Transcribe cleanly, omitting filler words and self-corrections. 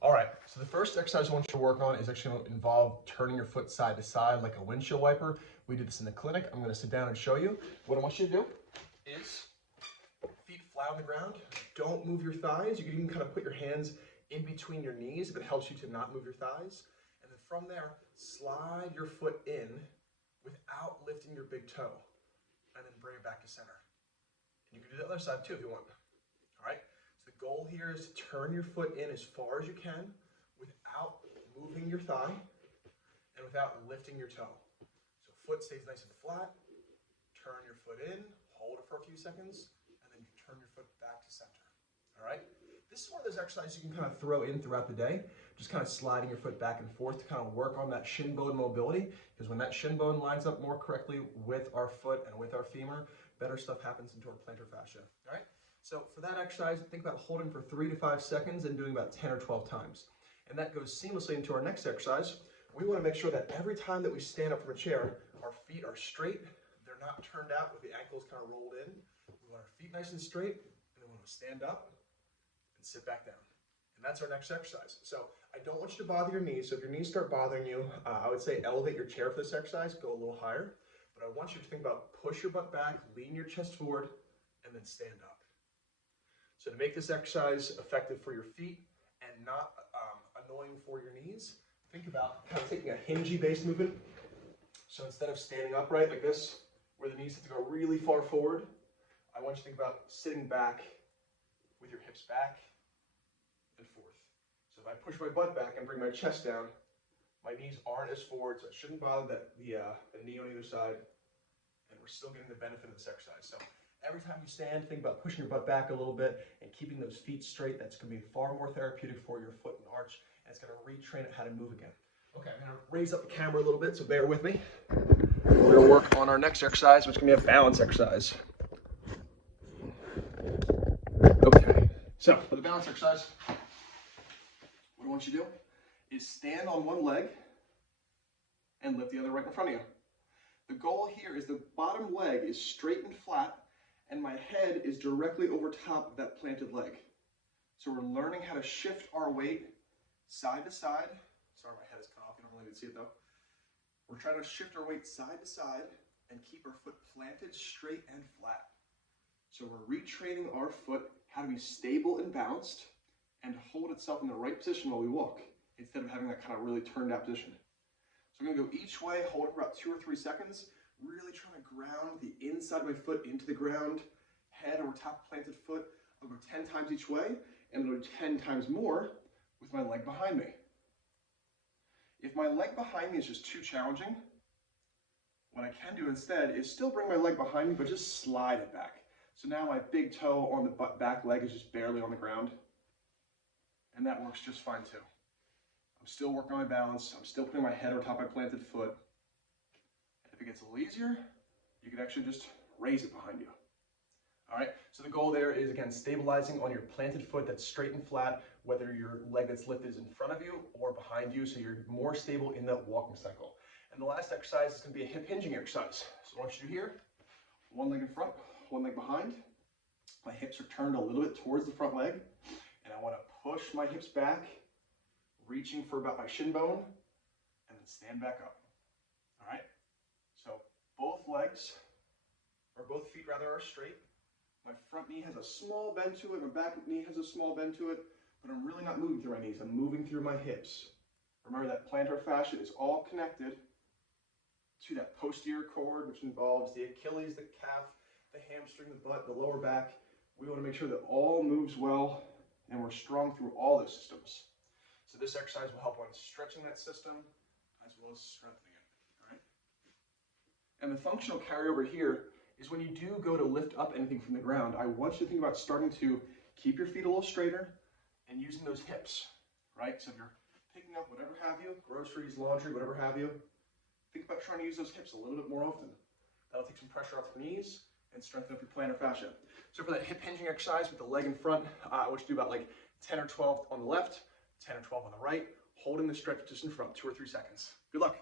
All right, so the first exercise I want you to work on is actually going to involve turning your foot side to side like a windshield wiper. We did this in the clinic. I'm going to sit down and show you. What I want you to do is feet flat on the ground. Don't move your thighs. You can even kind of put your hands in between your knees if it helps you to not move your thighs. And then from there, slide your foot in without lifting your big toe. And then bring it back to center. And you can do the other side too if you want. All right? So the goal here is to turn your foot in as far as you can without moving your thigh and without lifting your toe. So foot stays nice and flat. Turn your foot in, hold it for a few seconds, and then you turn your foot back to center. All right? This is one of those exercises you can kind of throw in throughout the day, just kind of sliding your foot back and forth to kind of work on that shin bone mobility, because when that shin bone lines up more correctly with our foot and with our femur, better stuff happens into our plantar fascia. All right? So for that exercise, think about holding for 3 to 5 seconds and doing about 10 or 12 times. And that goes seamlessly into our next exercise. We want to make sure that every time that we stand up from a chair, our feet are straight. They're not turned out with the ankles kind of rolled in. We want our feet nice and straight, and then we want to stand up and sit back down. And that's our next exercise. So I don't want you to bother your knees. So if your knees start bothering you, I would say elevate your chair for this exercise, go a little higher. But I want you to think about push your butt back, lean your chest forward, and then stand up. So to make this exercise effective for your feet and not annoying for your knees, think about kind of taking a hingey based movement. So instead of standing upright like this, where the knees have to go really far forward, I want you to think about sitting back with your hips back and forth. So if I push my butt back and bring my chest down, my knees aren't as forward, so it shouldn't bother the knee on either side, and we're still getting the benefit of this exercise. So every time you stand, think about pushing your butt back a little bit and keeping those feet straight. That's going to be far more therapeutic for your foot and arch, and it's going to retrain it how to move again. Okay, I'm going to raise up the camera a little bit, so bear with me. We're going to work on our next exercise, which is going to be a balance exercise. Okay, so for the balance exercise, what I want you to do is stand on one leg and lift the other right in front of you. The goal here is the bottom leg is straight and flat, and my head is directly over top of that planted leg. So we're learning how to shift our weight side to side. Sorry, my head is cut off. You don't really see it though. We're trying to shift our weight side to side and keep our foot planted straight and flat. So we're retraining our foot how to be stable and balanced and hold itself in the right position while we walk, instead of having that kind of really turned out position. So I'm going to go each way, hold it for about 2 or 3 seconds, really trying to ground the inside of my foot into the ground, head over top planted foot. I'll go 10 times each way, and I'll do 10 times more with my leg behind me. If my leg behind me is just too challenging, what I can do instead is still bring my leg behind me, but just slide it back. So now my big toe on the back leg is just barely on the ground, and that works just fine too. I'm still working on my balance. I'm still putting my head on top of my planted foot. And if it gets a little easier, you can actually just raise it behind you. All right, so the goal there is, again, stabilizing on your planted foot that's straight and flat, whether your leg that's lifted is in front of you or behind you, so you're more stable in that walking cycle. And the last exercise is going to be a hip hinging exercise. So what I want you to do here, one leg in front, one leg behind. My hips are turned a little bit towards the front leg, and I want to push my hips back, reaching for about my shin bone, and then stand back up. All right, so both feet are straight. My front knee has a small bend to it, my back knee has a small bend to it, but I'm really not moving through my knees, I'm moving through my hips. Remember that plantar fascia is all connected to that posterior cord, which involves the Achilles, the calf, the hamstring, the butt, the lower back. We want to make sure that all moves well and we're strong through all those systems. So this exercise will help on stretching that system as well as strengthening it. All right? And the functional carryover here is when you do go to lift up anything from the ground, I want you to think about starting to keep your feet a little straighter and using those hips, right? So if you're picking up whatever have you, groceries, laundry, whatever have you, think about trying to use those hips a little bit more often. That'll take some pressure off the knees and strengthen up your plantar fascia. So for that hip hinging exercise with the leg in front, I want you to do about like 10 or 12 on the left, 10 or 12 on the right, holding the stretch position for about 2 or 3 seconds. Good luck.